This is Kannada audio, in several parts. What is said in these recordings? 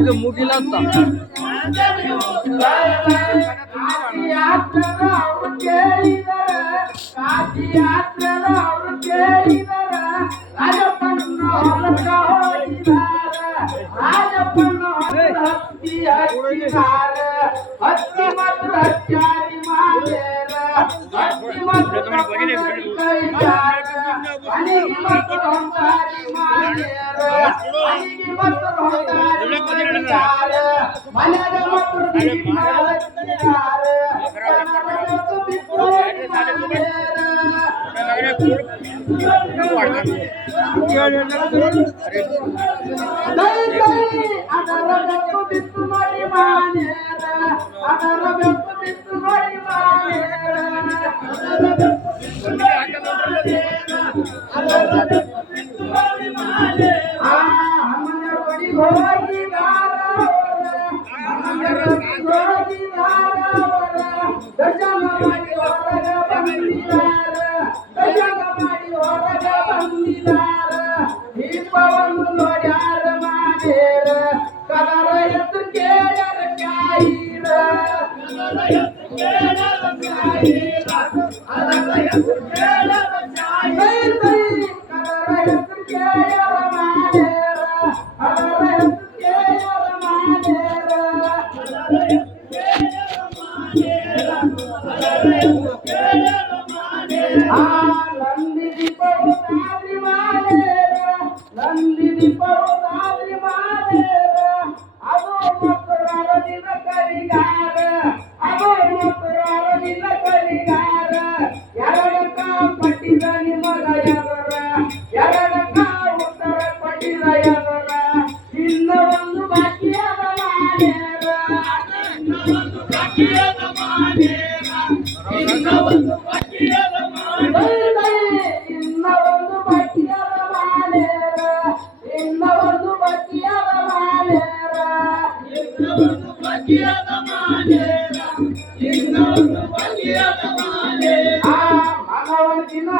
ಇದು ಮುಗಿಲ ಅಂತ ಹತ್ತಿ ಮಾತ್ರ ಹಚ್ಚಾರಿ ಮಾಲೇರ ಹತ್ತಿ ಮಾತ್ರ ಅನಿಗೆ ಮಾತ್ರ ಹೊಂದಾರಿ ಮಾಲೇರ ಅನಿಗೆ ಮಾತ್ರ ಹೊಂದಾರಿ ಮಾಲೇರ ಮನೆಯ ಮಾತ್ರ ಹಚ್ಚಾರ ಕನ್ನಡದ ಬಿಟ್ಟೋರಿ ಮಾಲೇರ ಅದರ ಬೆಕ್ಕು ಬಿತ್ತು ನೋಡಿ ಮಾನೇರ ಅದರ ಬೆಕ್ಕು ಬಿತ್ತು ನೋಡಿ ಮಾನೇರ ಅಮ್ಮನ ಬಡಿ ಹೋಗಿದಾರ ದರ್ಶನ ಮಾಡಿ ಹೊರಗ ಬಂದಿದಾರ ದರ್ಶನ ಮಾಡಿ ಹೊರಗ ಬಂದಿದಾರ ದೀಪವನ್ನು ನೋಡ್ಯಾರ ಮಾನೇರ ಕದರ ಎತ್ತು ಕೇಳರ ಕಾಯಿರ ಕದರ ಎತ್ತು ಕೇಳರ ಕಾಯಿರ ಅದರ ಎತ್ತು ಕೇಳರ ಕಾಯಿರ ಕದರ ಎತ್ತು ಕೇಳರ ಮಾನೇರ ಅದರ ಎತ್ತು ಕೇಳರ ಮಾನೇರ ಅದರ ಎತ್ತು ಕೇಳರ ಮಾನೇರ ಅದರ ಎತ್ತು ಕೇಳರ ಮಾನೇರ ನಂದಿ ದೀಪವು ತಾರಿ ಮಾನೇರ ನಂದಿ ದೀಪವು ತಾರಿ ಮಾನೇರ ಅದು ಮಕ್ಕಳ ದಿನ ಕಲಿಗಾರ ಅದು ಮಕ್ಕಳ ದಿನ ಕಲಿಗಾರ ಎರಡಕ್ಕ ಪಟ್ಟಿದ ನಿಮಗ ಎದರ ಎರಡಕ್ಕ ಉತ್ತರ ಪಟ್ಟಿದ ಎದರ ಇನ್ನ ಒಂದು ಬಾಕಿಯಾದ ಮಾನೇರ ಇನ್ನ ಒಂದು ಬಾಕಿಯಾದ ಮಾನೇರ ಇನ್ನ ಒಂದು ಬಾಕಿಯಾದ ಮಾನೇರ ಇನ್ನ ಒಂದು ಬಾಕಿಯಾದ ಮಾನೇರ ಇನ್ನ ಒಂದು ಬಾಕಿಯಾದ ಮಾನೇರ ಇನ್ನ ಒಂದು ಬಾಕಿಯಾದ ಮಾನೇರ ಇನ್ನ ಒಂದು ಬಾಕಿಯಾದ ಮಾನೇರ ಮನವರ್ಕಿನ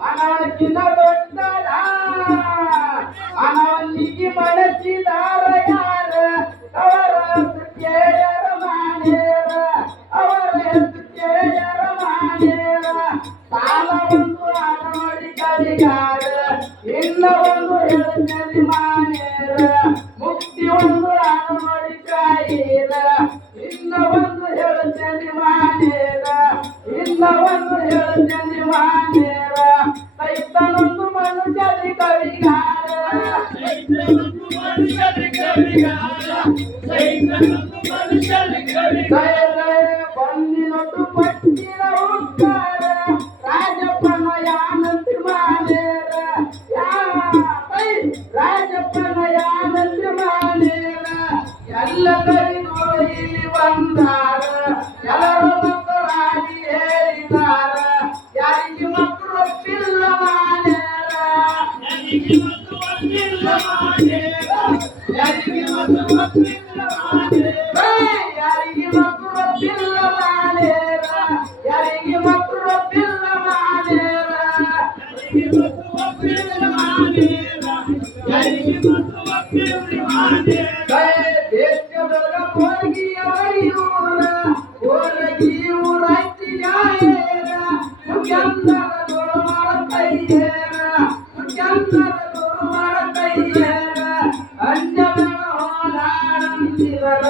ಮನವರ್ಕಿನ ದೊಡ್ಡದ ಮನವಲ್ಲಿಗೆ ಬಳಸಿದಾರ ಯಾರ ಅವರ ಕೇಳರ ಮಾನೇರ ಅವರ ಕೇಳರ ಮಾನೇರ ಸಾಲ ಒಂದು ಆಟವಾಡಿ ಕಲಿಗಾರ ಇನ್ನ ಒಂದು ಹೇಳ್ತದೆ ಮಾನೇರ ಮುಕ್ತಿ ಒಂದು ಆಟವಾಡಿ ಕಾಯಿರ ಇನ್ನ ಒಂದು ಹೇಳ್ತದೆ ಮಾನೇರ ಇನ್ನ ಒಂದು ಹೇಳ್ತದೆ ಮಾನೇರ ಸೈತನೊಂದು ಮನುಷ್ಯರಿ ಕವಿಗಾರ ಸೈತನೊಂದು ಮನುಷ್ಯರಿ ಕವಿಗಾರ ಸೈತನೊಂದು ಮನುಷ್ಯರಿ ಕವಿಗಾರ ಬಂದಿನೊಟ್ಟು ಪಟ್ಟಿನ ಉತ್ತರ ರಾಜಪ್ಪನ ಯಾನಂತಿ ಮಾನೇರ ರಾಜಪ್ಪನ ಯಾನಂತಿ ಮಾನೇರ ಎಲ್ಲ ಕರಿ ನೋಡಿ ಬಂದಾರ ಎಲ್ಲರೂ ಮಕ್ಕಳಾಗಿ ಹೇಳಿದಾರ ಯಾರಿಗೆ ಮಕ್ಕಳು ಒಪ್ಪಿಲ್ಲ ಮಾನೇರ ಯಾರಿಗೆ ಮಕ್ಕಳು ಒಪ್ಪಿಲ್ಲ ಮಾನೇರ ಯಾರಿಗೆ ಮಕ್ಕಳು ಒಪ್ಪಿಲ್ಲ ಮಾನೇರ ಯಾರಿಗೆ ಮಕ್ಕಳು ಒಪ್ಪಿಲ್ಲ ಮಾನೇರ ಯಾರಿಗೆ ಮಕ್ಕಳು ಒಪ್ಪಿಲ್ಲ ಮಾನೇರ ಯಾರಿಗೆ ಮಕ್ಕಳು ಒಪ್ಪಿಲ್ಲ ಮಾನೇರ ಯಾರಿಗೆ ಮಕ್ಕಳು ಒಪ್ಪಿಲ್ಲ ಮಾನೇರ ದೇಶದೊಳಗ ಹೋಗಿಯವರಿಯೂರ ಹೋರಗಿ ಊರೈತಿ ಜಾಯೇರ ಮುಖ್ಯಂತರ ಗುರು ಮಾಡತೈಯೇರ ಮುಖ್ಯಂತರ ಗುರು ಮಾಡತೈಯೇರ ಅಂಜನ ಹೋರಾಡಂತಿವರ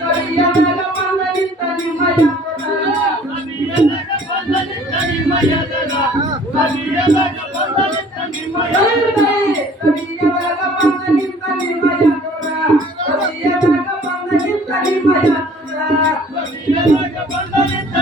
ಸರಿಯನಗ ಬಂದನಿಂತ ನಿಮಯದರ ಸರಿಯನಗ ಬಂದನಿಂತ ನಿಮಯದರ ಸರಿಯನಗ ಬಂದನಿಂತ ನಿಮಯದರ ಸರಿಯನಗ ಬಂದನಿಂತ ನಿಮಯದರ ಸರಿಯನಗ ಬಂದನಿಂತ ನಿಮಯದರ ಸರಿಯನಗ ಬಂದನಿಂತ